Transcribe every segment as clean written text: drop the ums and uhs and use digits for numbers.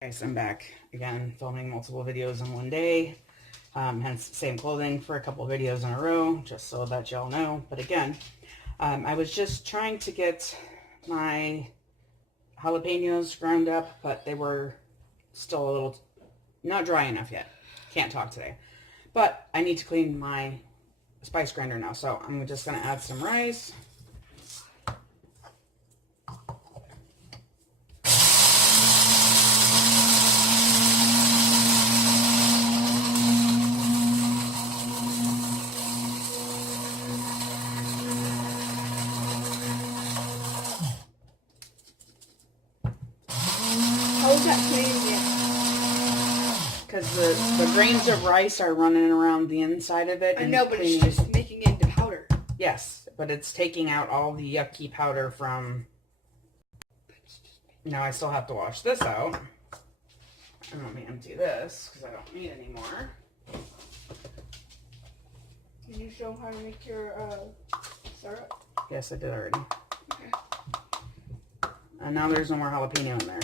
Guys, I'm back again, filming multiple videos in one day. Hence, same clothing for a couple of videos in a row, just so that y'all know. But again, I was just trying to get my jalapenos ground up, but they were still a little not dry enough yet. Can't talk today. But I need to clean my spice grinder now, so I'm just going to add some rice. Because the grains of rice are running around the inside of it. I know, but it's just making it into powder. Yes, but it's taking out all the yucky powder from... Now I still have to wash this out. And let me empty this, because I don't need any more. Did you show how to make your syrup? Yes, I did already. Okay. And now there's no more jalapeno in there.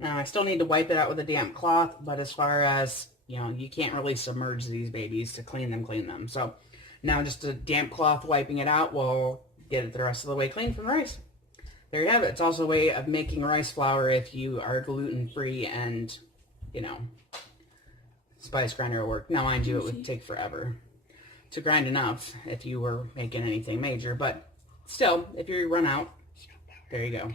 Now, I still need to wipe it out with a damp cloth, but as far as, you know, you can't really submerge these babies to clean them. So, now just a damp cloth wiping it out will get it the rest of the way clean from the rice. There you have it. It's also a way of making rice flour if you are gluten-free and, you know, spice grinder will work. Now, mind you, it would take forever to grind enough if you were making anything major, but still, if you run out, there you go.